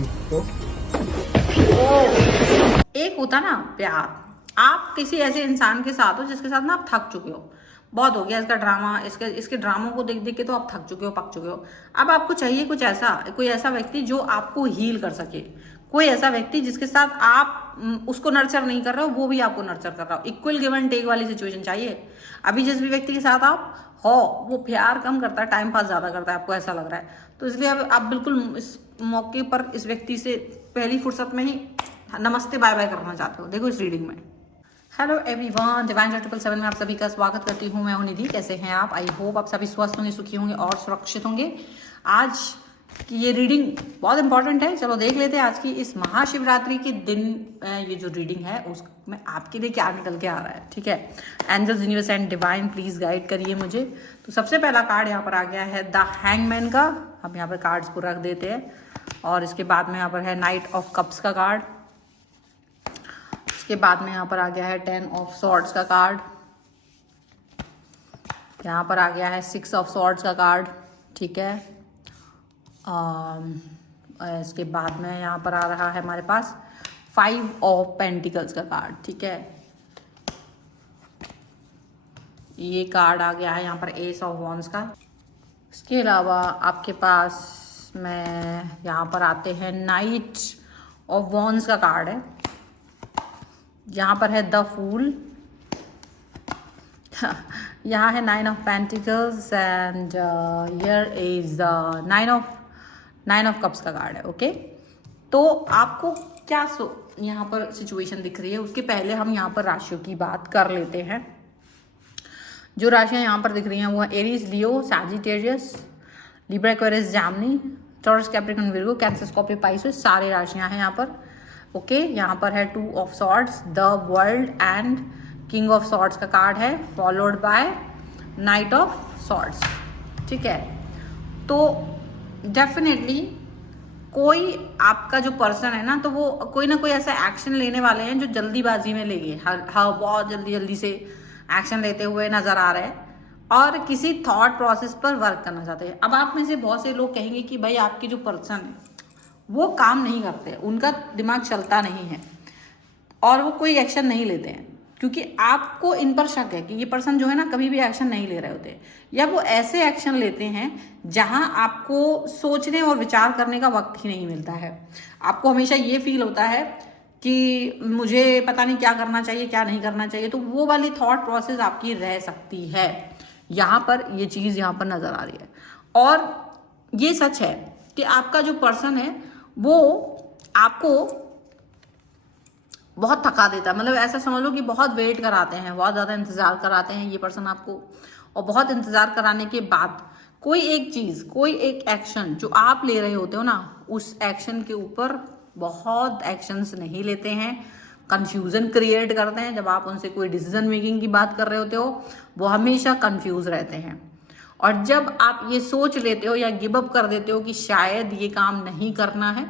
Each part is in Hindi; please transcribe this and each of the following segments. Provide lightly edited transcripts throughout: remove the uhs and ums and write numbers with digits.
इसको। एक होता ना प्यार, आप किसी ऐसे इंसान के साथ हो जिसके साथ ना आप थक चुके हो, बहुत हो गया इसका ड्रामा, इसके ड्रामों को देख देख के तो आप थक चुके हो, पक चुके हो। अब आपको चाहिए कुछ ऐसा, कोई ऐसा व्यक्ति जो आपको हील कर सके, कोई ऐसा व्यक्ति जिसके साथ आप उसको नर्चर नहीं कर रहे हो, वो भी आपको नर्चर कर रहा हो, इक्वल गिव एंड टेक वाली सिचुएशन चाहिए। अभी जिस भी व्यक्ति के साथ आप हो वो प्यार कम करता है, टाइम पास ज्यादा करता है, आपको ऐसा लग रहा है। तो इसलिए अब आप बिल्कुल इस मौके पर इस व्यक्ति से पहली फुर्सत में ही नमस्ते बाय बाय करना चाहते हो। देखो इस रीडिंग में। हेलो एवरीवन, डिवाइन 777 में आप सभी का स्वागत करती हूँ। मैं हूँ निधि। कैसे हैं आप? आई होप आप सभी स्वस्थ होंगे, सुखी होंगे और सुरक्षित होंगे। आज की ये रीडिंग बहुत इंपॉर्टेंट है। चलो देख लेते हैं आज की इस महाशिवरात्रि के दिन ये जो रीडिंग है उसमें आपके लिए क्या निकल के आ रहा है। ठीक है, angels, universe and divine please guide करिए मुझे। तो सबसे पहला कार्ड यहाँ पर आ गया है द हैंगमैन का। हम यहाँ पर कार्ड्स को रख देते हैं और इसके बाद में यहाँ पर है नाइट ऑफ कप्स का कार्ड। इसके बाद में यहाँ पर आ गया है 10 ऑफ सॉर्ड्स का कार्ड। यहाँ पर आ गया है 6 ऑफ सॉर्ड्स का कार्ड। ठीक है, इसके बाद में यहाँ पर आ रहा है हमारे पास 5 ऑफ पेंटिकल्स का कार्ड। ठीक है, ये कार्ड आ गया है यहाँ पर एस ऑफ वॉन्ड्स का। इसके अलावा आपके पास में यहाँ पर आते हैं नाइट ऑफ वॉन्ड्स का कार्ड है। यहाँ पर है द फूल, यहाँ है 9 of pentacles and here is 9 of cups का कार्ड है। ओके, तो आपको क्या यहाँ पर सिचुएशन दिख रही है, उसके पहले हम यहाँ पर राशियों की बात कर लेते हैं। जो राशियाँ यहाँ पर दिख रही हैं वो है Aries, Leo, Sagittarius, Libra, Aquarius, Gemini, Taurus, Capricorn, Virgo, Cancer, Scorpio, Pisces, सारे राशियाँ हैं यहाँ पर। ओके, यहाँ पर है 2 of swords, the world and king of swords का कार्ड है, followed by night of swords. ठीक है, तो डेफिनेटली कोई आपका जो पर्सन है ना, तो वो कोई ना कोई ऐसा एक्शन लेने वाले हैं जो जल्दीबाजी में लेंगे। हाँ, बहुत जल्दी जल्दी से एक्शन लेते हुए नजर आ रहे हैं और किसी थॉट प्रोसेस पर वर्क करना चाहते हैं। अब आप में से बहुत से लोग कहेंगे कि भाई आपके जो पर्सन है वो काम नहीं करते, उनका दिमाग चलता नहीं है और वो कोई एक्शन नहीं लेते हैं, क्योंकि आपको इन पर शक है कि ये पर्सन जो है ना कभी भी एक्शन नहीं ले रहे होते, या वो ऐसे एक्शन लेते हैं जहां आपको सोचने और विचार करने का वक्त ही नहीं मिलता है। आपको हमेशा ये फील होता है कि मुझे पता नहीं क्या करना चाहिए, क्या नहीं करना चाहिए, तो वो वाली थॉट प्रोसेस आपकी रह सकती है। यहाँ पर ये चीज़ यहाँ पर नज़र आ रही है और ये सच है कि आपका जो पर्सन है वो आपको बहुत थका देता है। मतलब ऐसा समझ लो कि बहुत वेट कराते हैं, बहुत ज़्यादा इंतज़ार कराते हैं ये पर्सन आपको, और बहुत इंतज़ार कराने के बाद कोई एक चीज़, कोई एक एक्शन जो आप ले रहे होते हो ना, उस एक्शन के ऊपर बहुत एक्शंस नहीं लेते हैं, कंफ्यूजन क्रिएट करते हैं। जब आप उनसे कोई डिसीजन मेकिंग की बात कर रहे होते हो वो हमेशा कंफ्यूज रहते हैं, और जब आप ये सोच लेते हो या गिव अप कर देते हो कि शायद ये काम नहीं करना है,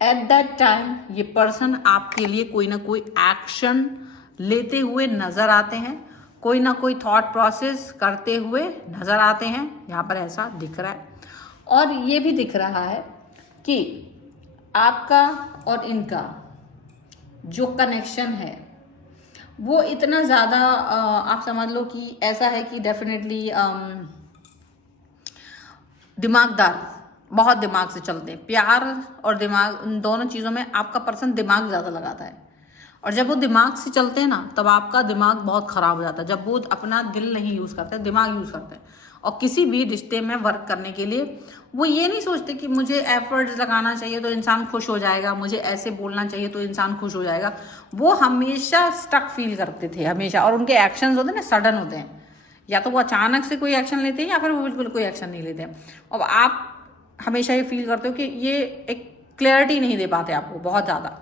एट दैट टाइम ये पर्सन आपके लिए कोई ना कोई एक्शन लेते हुए नजर आते हैं, कोई ना कोई थॉट प्रोसेस करते हुए नजर आते हैं। यहाँ पर ऐसा दिख रहा है और ये भी दिख रहा है कि आपका और इनका जो कनेक्शन है वो इतना ज़्यादा आप समझ लो कि ऐसा है कि डेफिनेटली दिमागदार, बहुत दिमाग से चलते हैं। प्यार और दिमाग, उन दोनों चीज़ों में आपका पर्सन दिमाग ज़्यादा लगाता है, और जब वो दिमाग से चलते हैं ना तब आपका दिमाग बहुत ख़राब हो जाता है। जब वो अपना दिल नहीं यूज़ करते, दिमाग यूज़ करते हैं, और किसी भी रिश्ते में वर्क करने के लिए वो ये नहीं सोचते कि मुझे एफर्ट्स लगाना चाहिए तो इंसान खुश हो जाएगा, मुझे ऐसे बोलना चाहिए तो इंसान खुश हो जाएगा। वो हमेशा स्टक फील करते थे हमेशा, और उनके एक्शंस होते हैं ना सडन होते हैं, या तो वो अचानक से कोई एक्शन लेते हैं या फिर वो बिल्कुल कोई एक्शन नहीं लेते हैं। और आप हमेशा ये फील करते हो कि ये एक क्लैरिटी नहीं दे पाते आपको बहुत ज़्यादा।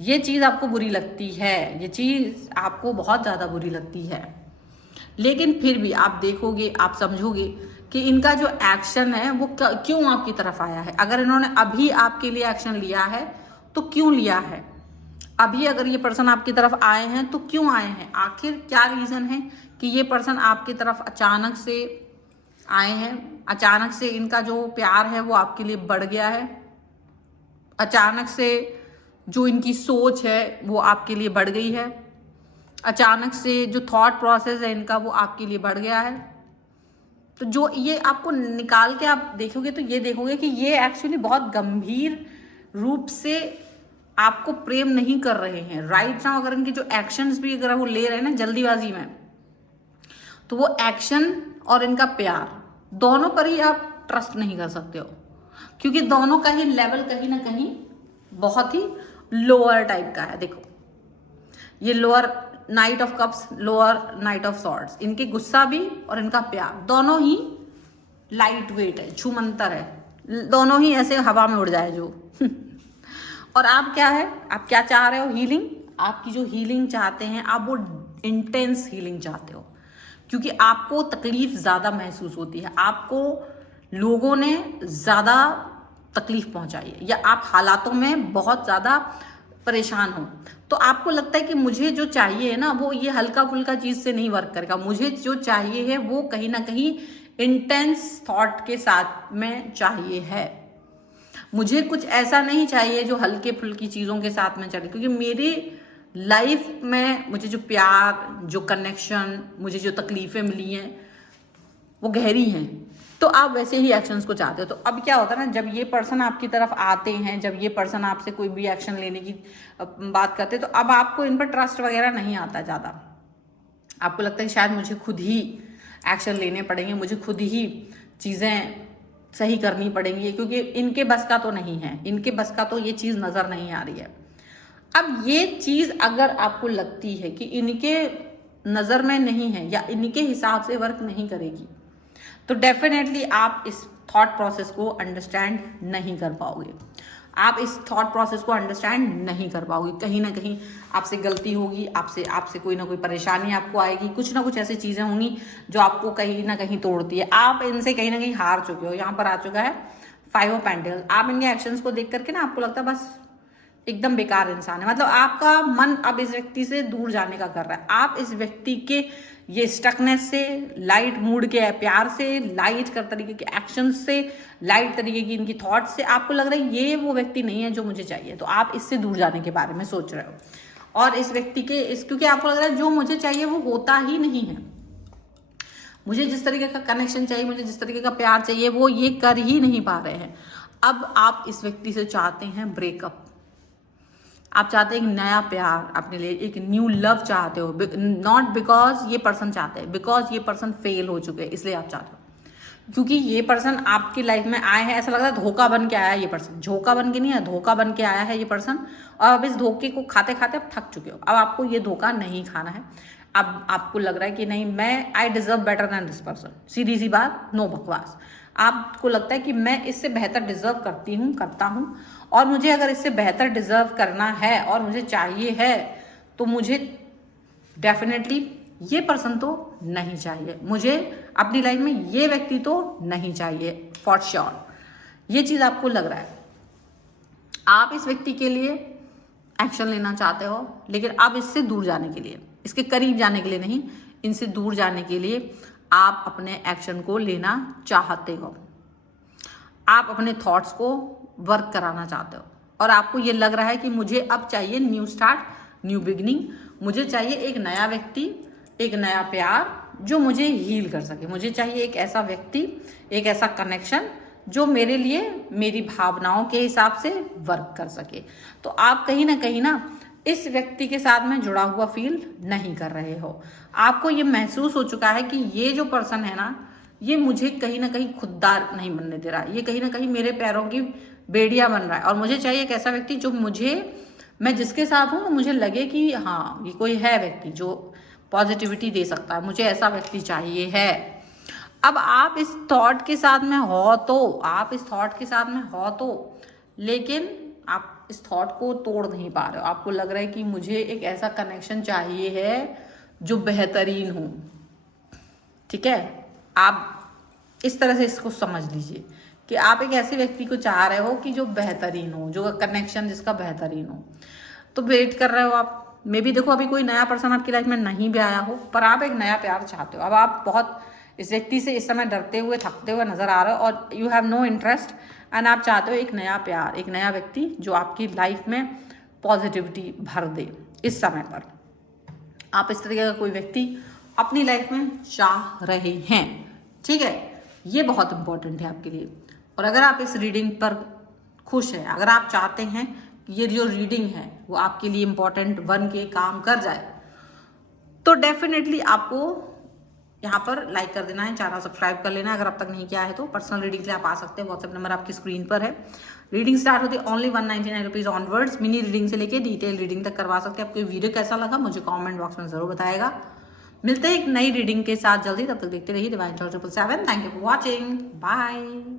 ये चीज़ आपको बुरी लगती है, ये चीज़ आपको बहुत ज़्यादा बुरी लगती है, लेकिन फिर भी आप देखोगे, आप समझोगे कि इनका जो एक्शन है वो क्यों आपकी तरफ आया है। अगर इन्होंने अभी आपके लिए एक्शन लिया है तो क्यों लिया है, अभी अगर ये पर्सन आपकी तरफ आए हैं तो क्यों आए हैं, आखिर क्या रीज़न है कि ये पर्सन आपकी तरफ अचानक से आए हैं, अचानक से इनका जो प्यार है वो आपके लिए बढ़ गया है। अचानक से जो इनकी सोच है वो आपके लिए बढ़ गई है, अचानक से जो थॉट प्रोसेस है इनका वो आपके लिए बढ़ गया है। तो जो ये आपको निकाल के आप देखोगे तो ये देखोगे कि ये एक्चुअली बहुत गंभीर रूप से आपको प्रेम नहीं कर रहे हैं राइट नाउ। अगर इनके जो एक्शंस भी अगर वो ले रहे हैं ना जल्दीबाजी में, तो वो एक्शन और इनका प्यार दोनों पर ही आप ट्रस्ट नहीं कर सकते हो, क्योंकि दोनों का ही लेवल कहीं ना कहीं बहुत ही लोअर टाइप का है। देखो ये lower night of cups, lower night of swords, इनके गुस्सा भी और इनका प्यार दोनों ही लाइट वेट है, छूमंतर है, दोनों ही ऐसे हवा में उड़ जाए जो और आप क्या है, आप क्या चाह रहे हो? हीलिंग। आपकी जो हीलिंग चाहते हैं आप वो इंटेंस हीलिंग चाहते हो, क्योंकि आपको तकलीफ ज़्यादा महसूस होती है, आपको लोगों ने ज़्यादा तकलीफ पहुंचाई है, या आप हालातों में बहुत ज़्यादा परेशान हो, तो आपको लगता है कि मुझे जो चाहिए है ना वो ये हल्का फुल्का चीज़ से नहीं वर्क करेगा, मुझे जो चाहिए है वो कहीं ना कहीं इंटेंस थॉट के साथ में चाहिए है। मुझे कुछ ऐसा नहीं चाहिए जो हल्के फुल्की चीज़ों के साथ में चले, क्योंकि मेरी लाइफ में मुझे जो प्यार, जो कनेक्शन, मुझे जो तकलीफ़ें मिली हैं वो गहरी हैं। तो आप वैसे ही एक्शंस को चाहते हो। तो अब क्या होता है ना, जब ये पर्सन आपकी तरफ आते हैं, जब ये पर्सन आपसे कोई भी एक्शन लेने की बात करते हैं, तो अब आपको इन पर ट्रस्ट वगैरह नहीं आता ज़्यादा। आपको लगता है शायद मुझे खुद ही एक्शन लेने पड़ेंगे, मुझे खुद ही चीज़ें सही करनी पड़ेंगी, क्योंकि इनके बस का तो नहीं है, इनके बस का तो ये चीज़ नज़र नहीं आ रही है। अब ये चीज़ अगर आपको लगती है कि इनके नज़र में नहीं है या इनके हिसाब से वर्क नहीं करेगी, तो डेफिनेटली आप इस थॉट प्रोसेस को अंडरस्टैंड नहीं कर पाओगे। आप इस थॉट प्रोसेस को अंडरस्टैंड नहीं कर पाओगे। कहीं ना कहीं आपसे गलती होगी, आपसे कोई ना कोई परेशानी आपको आएगी, कुछ ना कुछ ऐसी चीज़ें होंगी जो आपको कहीं ना कहीं तोड़ती है। आप इनसे कहीं ना कहीं हार चुके हो। यहाँ पर आ चुका है 5 ऑफ पेंटिकल्स। आप इनके एक्शंस को देख करके ना आपको लगता है बस एकदम बेकार इंसान है, मतलब आपका मन अब इस व्यक्ति से दूर जाने का कर रहा है। आप इस व्यक्ति के ये स्टकनेस से, लाइट मूड के प्यार से, लाइट कर तरीके के एक्शन से, लाइट तरीके की इनकी थॉट्स से आपको लग रहा है ये वो व्यक्ति नहीं है जो मुझे चाहिए, तो आप इससे दूर जाने के बारे में सोच रहे हो। और इस व्यक्ति के क्योंकि आपको लग रहा है जो मुझे चाहिए वो होता ही नहीं है, मुझे जिस तरीके का कनेक्शन चाहिए, मुझे जिस तरीके का प्यार चाहिए वो ये कर ही नहीं पा रहे हैं। अब आप इस व्यक्ति से चाहते हैं ब्रेकअप, आप चाहते हैं एक नया प्यार अपने लिए, एक न्यू लव चाहते हो। नॉट बिकॉज ये पर्सन चाहते हैं, बिकॉज ये पर्सन फेल हो चुके हैं इसलिए आप चाहते हो, क्योंकि ये पर्सन आपकी लाइफ में आए हैं, ऐसा लग रहा है धोखा बन के आया है ये पर्सन। झोंका बन के नहीं है, धोखा बन के आया है ये पर्सन, और अब इस धोखे को खाते खाते आप थक चुके हो। अब आपको ये धोखा नहीं खाना है। अब आपको लग रहा है कि नहीं, मैं I deserve better than this person. सीधी सी बात, नो बकवास। आपको लगता है कि मैं इससे बेहतर डिजर्व करता हूँ, और मुझे अगर इससे बेहतर डिजर्व करना है और मुझे चाहिए है, तो मुझे डेफिनेटली ये पर्सन तो नहीं चाहिए, मुझे अपनी लाइफ में ये व्यक्ति तो नहीं चाहिए फॉर श्योर। ये चीज़ आपको लग रहा है। आप इस व्यक्ति के लिए एक्शन लेना चाहते हो, लेकिन अब इससे दूर जाने के लिए, इसके करीब जाने के लिए नहीं, इनसे दूर जाने के लिए आप अपने एक्शन को लेना चाहते हो। आप अपने थॉट्स को वर्क कराना चाहते हो, और आपको ये लग रहा है कि मुझे अब चाहिए न्यू स्टार्ट, न्यू बिगनिंग। मुझे चाहिए एक नया व्यक्ति, एक नया प्यार जो मुझे हील कर सके। मुझे चाहिए एक ऐसा व्यक्ति, एक ऐसा कनेक्शन जो मेरे लिए, मेरी भावनाओं के हिसाब से वर्क कर सके। तो आप कहीं ना इस व्यक्ति के साथ में जुड़ा हुआ फील नहीं कर रहे हो। आपको ये महसूस हो चुका है कि ये जो पर्सन है ना, ये मुझे कहीं ना कहीं खुददार नहीं बनने दे रहा, ये कहीं ना कहीं मेरे पैरों की बेड़िया बन रहा है। और मुझे चाहिए एक ऐसा व्यक्ति जो मैं जिसके साथ हूँ तो मुझे लगे कि हाँ ये कोई है व्यक्ति जो पॉजिटिविटी दे सकता है, मुझे ऐसा व्यक्ति चाहिए है। अब आप इस थॉट के साथ में हो तो लेकिन आप इस थॉट को तोड़ नहीं पा रहे हो। आपको लग रहा है कि मुझे एक ऐसा कनेक्शन चाहिए है जो बेहतरीन हो। ठीक है, आप इस तरह से इसको समझ लीजिए कि आप एक ऐसे व्यक्ति को चाह रहे हो कि जो बेहतरीन हो, जो कनेक्शन जिसका बेहतरीन हो। तो वेट कर रहे हो आप। मे बी देखो अभी कोई नया पर्सन आपकी लाइफ में नहीं भी आया हो, पर आप एक नया प्यार चाहते हो। अब आप बहुत इस व्यक्ति से इस समय डरते हुए, थकते हुए नजर आ रहे हो, और you have no interest and आप चाहते हो एक नया प्यार, एक नया व्यक्ति जो आपकी लाइफ में पॉजिटिविटी भर दे। इस समय पर आप इस तरीके का कोई व्यक्ति अपनी लाइफ में चाह रहे हैं, ठीक है। ये बहुत इंपॉर्टेंट है आपके लिए। और अगर आप इस रीडिंग पर खुश हैं, अगर आप चाहते हैं कि ये जो रीडिंग है वो आपके लिए इंपॉर्टेंट बन के काम कर जाए, तो डेफिनेटली आपको यहाँ पर लाइक कर देना है, चैनल सब्सक्राइब कर लेना है अगर अब तक नहीं किया है तो। पर्सनल रीडिंग के लिए आप आ सकते हैं, व्हाट्सएप नंबर आपकी स्क्रीन पर है। रीडिंग स्टार्ट होती है only 199 rupees onwards. Mini reading से लेके डिटेल रीडिंग तक करवा सकते हैं। आपको वीडियो कैसा लगा मुझे कमेंट बॉक्स में जरूर बताएगा। मिलते हैं एक नई रीडिंग के साथ जल्दी, तब तक देखते रहिए divine 777। Thank you for watching, bye.